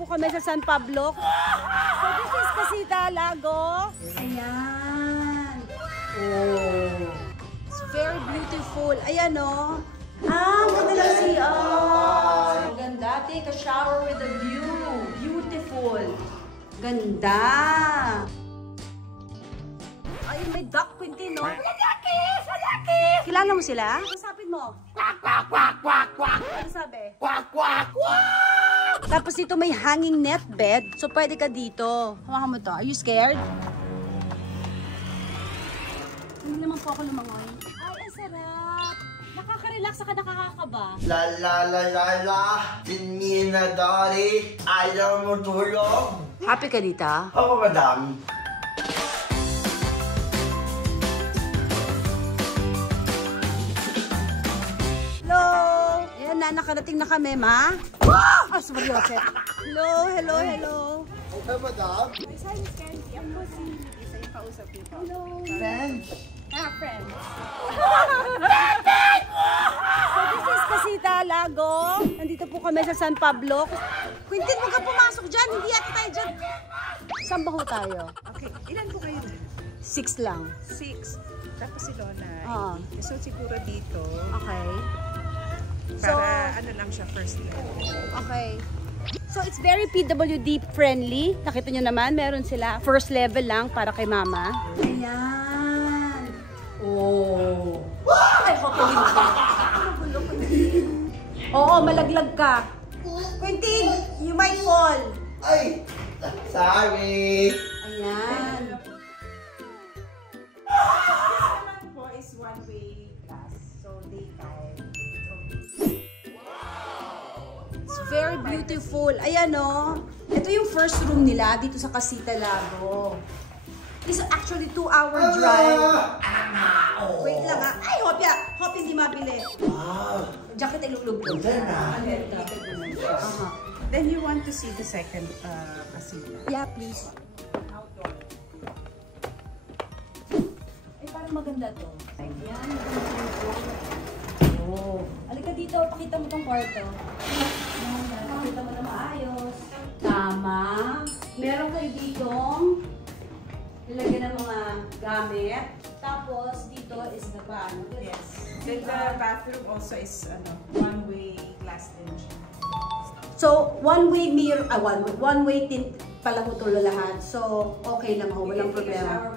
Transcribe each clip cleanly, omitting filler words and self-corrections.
po kami sa San Pablo. So this is Casita Lago. Ayan. Oh. It's very beautiful. Ayan o. Ganda lang siya. Ang ganda. Take a shower with a view. Beautiful. Ganda. Ay, may duck, Quintin, no? Salaki! Salaki! Kilala mo sila? Masapin mo. Quack, quack, quack, quack, quack. Ano sabi? Quack, quack, quack! Tapos dito may hanging net bed. So, pwede ka dito. Hawakan mo to. Are you scared? Hindi naman po ako lumangoy. Ay, ang sarap. Nakaka-relax ka, nakakakaba. La la la la la. Tinina dari. Ayaw mo tulog. Happy ka dito? Ako, madam. Hello! Ayan na, nakarating na kami, ma. Sorry, Joseph. Hello, hello, hello. Okay, madam. My son is Candy. Ang mo si isa yung kausap dito. Hello. Friends. Friend. So this is Casita Lago. Nandito po kami sa San Pablo. Quintin, huwag ka pumasok dyan. Hindi yata tayo dyan. Saan ba ho tayo? Okay, ilan po kayo na? 6 lang. 6. Tapos si Lola. Oo. So siguro dito, Okay. para ano lang siya, first level. Okay. So it's very PWD friendly. Nakita nyo naman, meron sila. First level lang para kay mama. Ayan. Oh. Ay, hopefully Oo, malaglag ka. Quintin, you might fall. Ay! Sorry! Ayan. Naman po is one-way class. So daytime. It's very beautiful. Ayan o. Ito yung first room nila dito sa Casita Lago. It's actually 2-hour drive. Wait lang ha. Ay, Hopya! Hop, hindi mabili. Wow! Jacket ay lulog ko. Then you want to see the second casita. Yeah, please. Outdoor. Ay, parang maganda to. Ayan. Oh. Halika dito. Pakita mo tong kwarto. Pakita mo na maayos. Tama. Meron kayo ditong ilagyan ng mga gamit. Tapos, dito is the pan. Yes. Then the bathroom also is one-way glass engine. So, one-way mirror, one-way tint pala ko tulo lahat. So, okay lang ho, walang problema.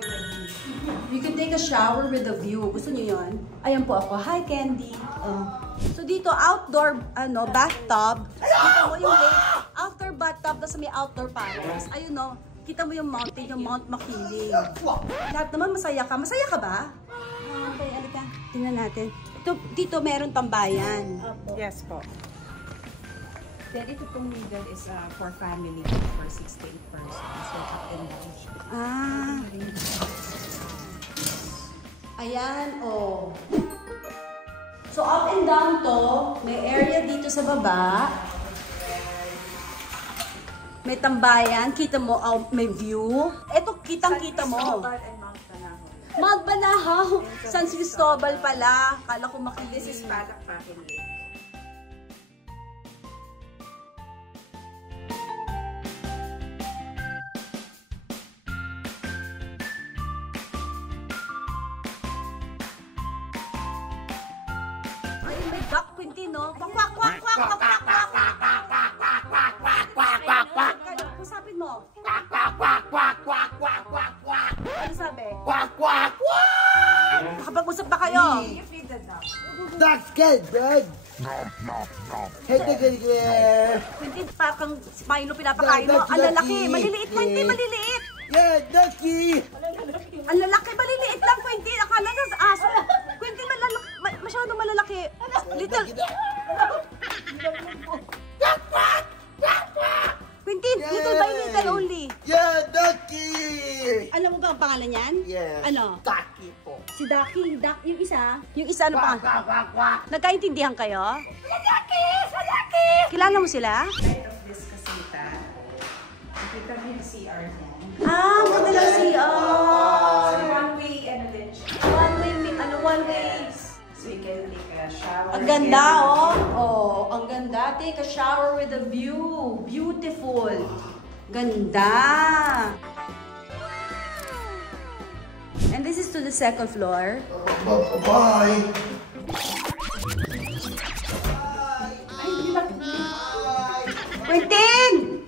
You can take a shower with a view. Gusto niyo yon? Ayan po ako. Hi, Candy. So, dito, outdoor, bathtub. Kita mo yung lake. Outdoor bathtub, tapos may outdoor paddles. Ayun, no? Kita mo yung mountain, yung Mount Makiling. Lahat naman masaya ka. Masaya ka ba? Okay, alika. Tingnan natin. Dito meron tambayan. Yes po. Then ito pong middle is for family for 6 to 8 persons. So up and down siya. Ayan, oh. So up and down to, may area dito sa baba. May tambayan, kita mo, may view. Ito, kitang-kita mo. Mount Banahaw. San Cristobal pala. Kala ko Makiling. This is Palakpakin Lake. Ay, may duck, Quintin, no? Kwak, kwak, kwak, kwak, kwak, kwak, kwak, kwak, Usapin mo. Quack, quack, quack, quack, quack, quack, quack, quack. Ano sabi? Quack, quack, quack. Nakapag-usap ba kayo? You feed the duck. That's good, bud. Hey, the Quintin, parang si Milo pinapakain mo. Ang lalaki. Maliliit, Quintin, maliliit. Yeah, ducky. Ang lalaki, maliliit lang, Quintin. Akala niya sa aso. Quintin, masyadong malalaki. Little. Quintin, little by little only. Yeah, ducky. Alam mo ba ang pangalan niyan? Yes. Ano? Ducky po. Si Ducky. Yung isa ano pa? Quack, quack, quack, quack. Nagkaintindihan kayo? Salaki! Salaki! Kilala mo sila? Side of this casita, nakita niyo yung CR niya. Maganda lang siya. So one-way din siya. One way. So you can take a shower. Ang ganda, oh. Oh, ang ganda. ganda. Take a shower with a view. Beautiful. Ganda. And this is to the second floor. Bye. Quentin!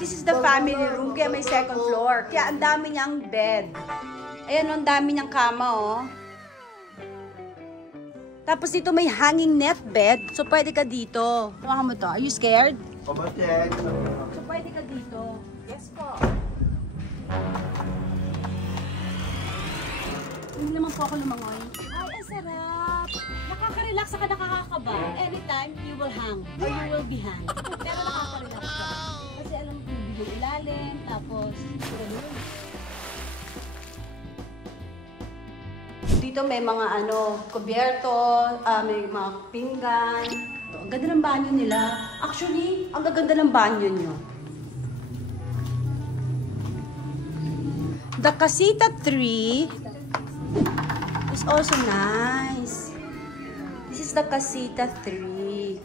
This is the family room, kaya may second floor. Kaya ang dami niyang bed. Ayan, ang dami niyang kama, oh. Tapos dito may hanging net bed, so pwede ka dito. Tumakan mo to. Are you scared? Pumatek. So pwede ka dito. Yes po. Hindi naman po ako lumangoy. Ay, ang sarap. Nakaka-relax ka, nakakakaba. Anytime, you will hang. Or you will be hang. Pero nakaka-relax ka. Kasi alam mo, yung ilalim, tapos, gano'n. Dito may mga kubyerto, may mga pinggan. Ito, ang ganda ng banyo nila. Actually, ang gaganda ng banyo nyo. The Casita 3 is also nice. This is the Casita 3.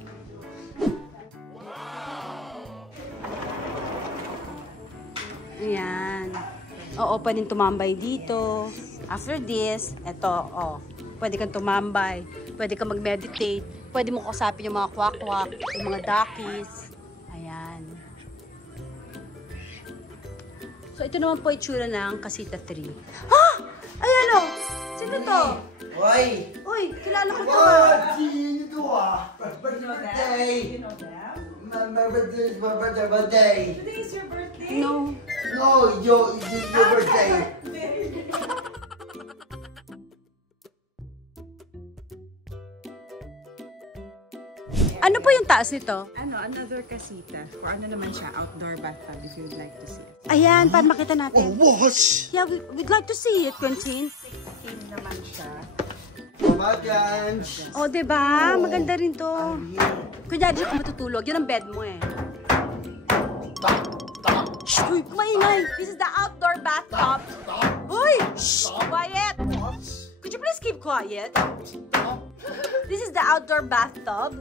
Ayan. Oo, pwedeng tumambay dito. After this, eto, pwede kang tumambay. Pwede kang mag-meditate. Pwede mo kausapin yung mga kwak-kwak, yung mga duckies. Ayan. So, ito naman po itsura ng Casita 3. Ha! Ayan o! Sino to? Hoy! Uy, kilala ko to. Sino to birthday! You know them? My birthday is my birthday. Today is your birthday? No. No, your birthday. Ano po yung taas nito? Another casita. Or ano naman siya, outdoor bathtub if you'd like to see it. Ayan, para makita natin. Wash! Yeah, we'd like to see it, Quentin. 16 naman siya. Pumatens! Oh, diba? Maganda rin to. Kunya, dito ka matutulog. Yun ang bed mo eh. Shh! Uy, maingay! This is the outdoor bathtub. Uy! Shh! Quiet! Could you please keep quiet? This is the outdoor bathtub.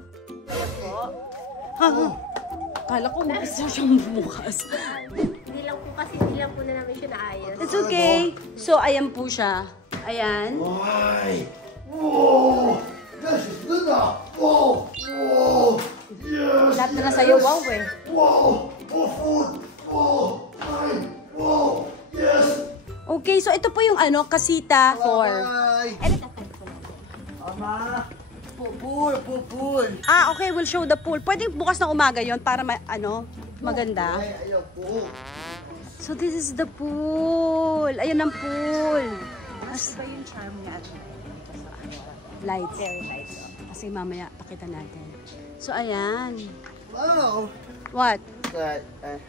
Ayan po. Kala ko mag-isa siyang bukas. Hindi lang po na namin siya naayos. It's okay. So, ayan po siya. Ayan. Why? Whoa! This is good enough! Whoa! Whoa! Yes! Lahat na sa'yo, wow eh. Whoa! More food! Whoa! Fine! Whoa! Yes! Okay, so ito po yung Casita 4. Bye! Ama! Pool! Pool! Okay, we'll show the pool. Pwede bukas ng umaga yon para maganda. Ay, ayaw po. So this is the pool. Ayan ang pool. Iba yung charm niya at Lights. very lights. Kasi mamaya pakita natin. So ayan. Wow! What?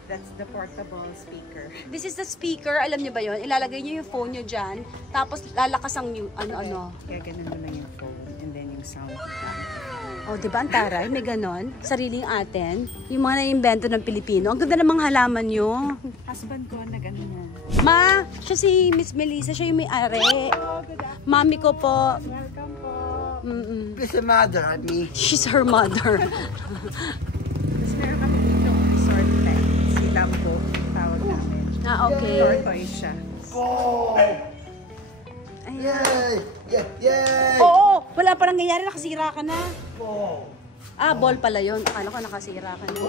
That's the portable speaker. This is the speaker. Alam niyo ba yon? Ilalagay niyo yung phone niyo dyan. Tapos lalakas ang ano. Kaya ganun mo lang yung phone and then yung sound. Oh, di ba ang taray? May ganon. Sariling atin. Yung mga na-invento ng Pilipino. Ang ganda namang halaman nyo. Husband ko, nag-ano na. Ma, siya si Miss Melissa. Siya yung may-ari. Mami ko po. Welcome po. This is mother at me. She's her mother. Tapos meron kami dito resort pet. Si Lambo, tawag namin. Okay. Tortoise siya. Oh! Yay! Yeah! Yay! Oo! Wala pa nangyayari. Nakasira ka na. Oh! Ball pala yun. Akala ko nakasira ka na.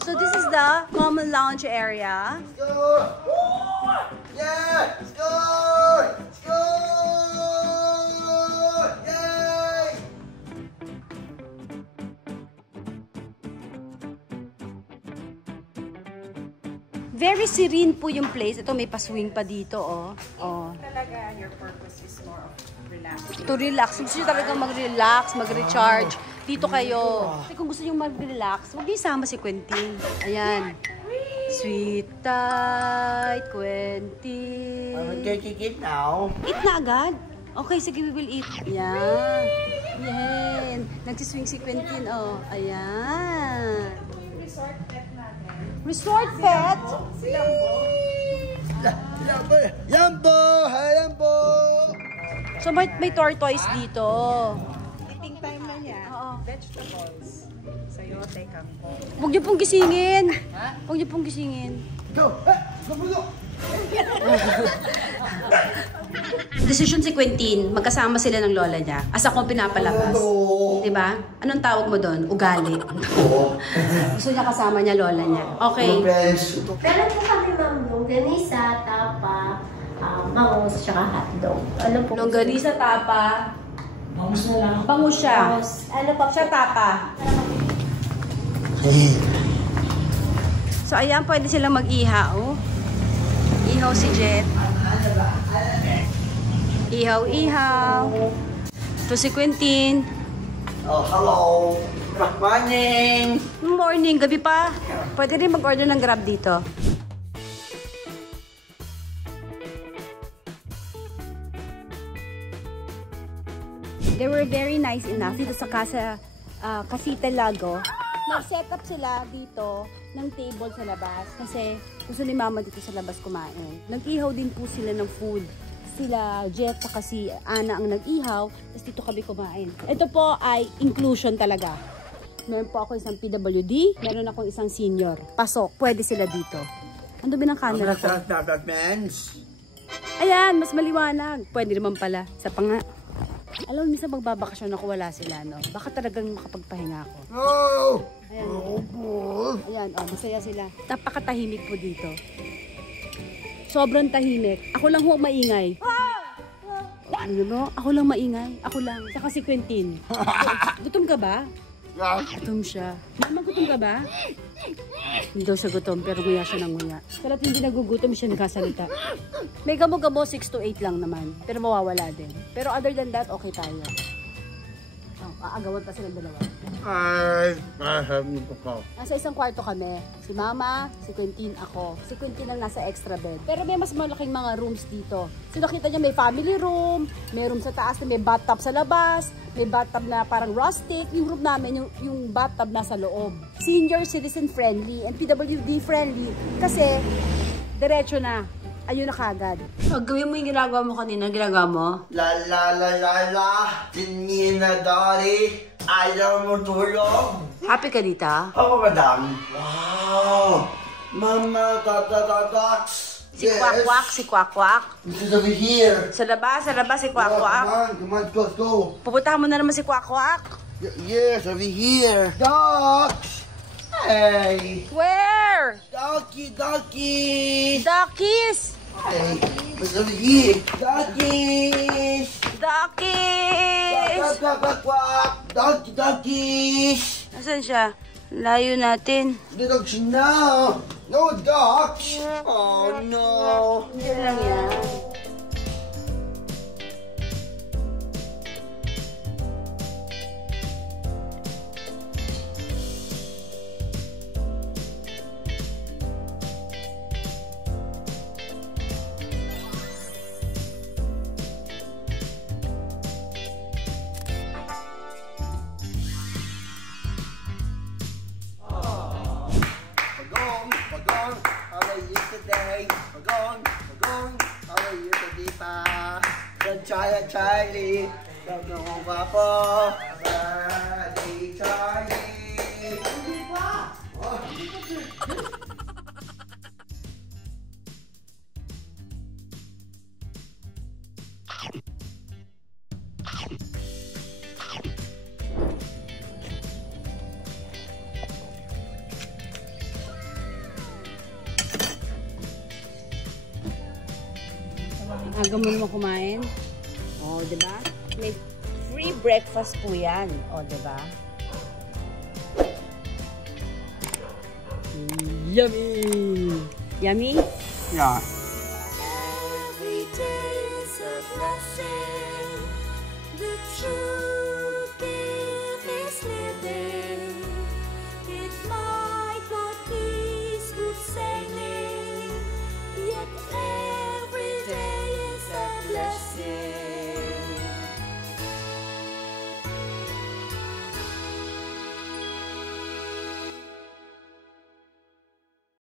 So this is the common lounge area. Score! Yeah! Score! Score! Yay! Very serene po yung place. Ito may paswing pa dito, oh. Talaga, your purpose is more of relaxing. To relax. Gusto nyo talagang mag-relax, mag-recharge. Dito kayo. Kasi kung gusto nyo mag-relax, huwag niyo isama si Quentin. Ayan. Sweet tight, Quentin. I'm gonna take it now. Eat na agad? Okay, sige, we will eat. Ayan. Yan. Nagsiswing si Quentin, oh. Ayan. Resort pet natin. Resort pet? Si Lambo. Yambo! Hi, Yambo! So may tortoise dito. Eating time na niya. Oo. Vegetables. Sayote, kangkong. Huwag niyo pong gisingin. Huwag niyo pong gisingin. Decision si Quentin, magkasama sila ng lola niya. Asa kong pinapalabas. Diba? Anong tawag mo doon? Ugali. Gusto niya kasama niya lola niya. Okay. Pero po kami ma'am, longganisa, tapa, bangus, tsaka hotdog. Ano po? Longganisa, tapa. Bangus na lang. Bangus siya. Bangus. Ano pa Siya tapa. So ayan, pwede silang mag-ihaw. Ihaw si Jet. Ihaw. Ito si Quentin. Oh, hello. Good morning. Morning, gabi pa. Pwede rin mag-order ng Grab dito. They were very nice enough dito sa Casita Lago. Nag-set up sila dito ng table sa labas kasi gusto ni Mama dito sa labas kumain. Nag-ihaw din po sila ng food. Sila Jet at si Ana ang nag-ihaw, tapos dito kami kumain. Ito po ay inclusion talaga. Meron po ako isang PWD, meron akong isang senior. Pasok, pwede sila dito. Ang dumi ng camera ko. Ayan, mas maliwanag. Pwede naman pala. Sa panga. Alam mo, minsan magbabakasyon ako, wala sila, no? Baka talagang makapagpahinga ako. Ayan, ayan, oh, masaya sila. Napakatahimik po dito. Sobrang tahimik. Ako lang ho maingay. Ano mo? Ako lang maingay. Ako lang. Saka si Quentin. Gutom ka ba? Gutom siya. Mama, gutom ka ba? Hindi daw siya gutom, pero nguya siya ng nguya. Salat hindi nagugutom siya nagkasalita. May gamo-gamo 6 to 8 lang naman. Pero mawawala din. Pero other than that, okay tayo. Oh, aagawan pa silang dalawa. Nasa isang kwarto kami. Si Mama, si Quentin, ako. Si Quentin ang nasa extra bed. Pero may mas malaking mga rooms dito. So nakita niya may family room, may room sa taas na may bathtub sa labas, may bathtub na parang rustic. Yung room namin, yung bathtub nasa loob. Senior citizen friendly and PWD friendly kasi diretso na. Ayun na kagad. Gawin mo yung ginagawa mo kanina. Ginagawa mo? La la la la la. Tinina dari. Ayaw mo tulog. Happy ka dito? Ako, madam. Wow. Mama, tata-tataks. Si Kwak-Kwak, si Kwak-Kwak. This is over here. Sa labas si Kwak-Kwak. Come on, let's go. Pupuntahan mo na naman si Kwak-Kwak. Yes, over here. Ducks. Hey. Where? Duckies. Duckies! Hey, what's over here? Duckies. Duckies! Duckies. Asan siya? Layo natin. The dogs now. No ducks. Oh no. Diyan lang yan. Pagong, how are you today? Pagong, how are you today pa? Charlie, pagong guwapo, Charlie. Hindi pa. Oh, Aga mo naman kumain. O, diba? May free breakfast po yan. O, diba? Yummy! Yummy? yeah. Every day is a blessing. The truth.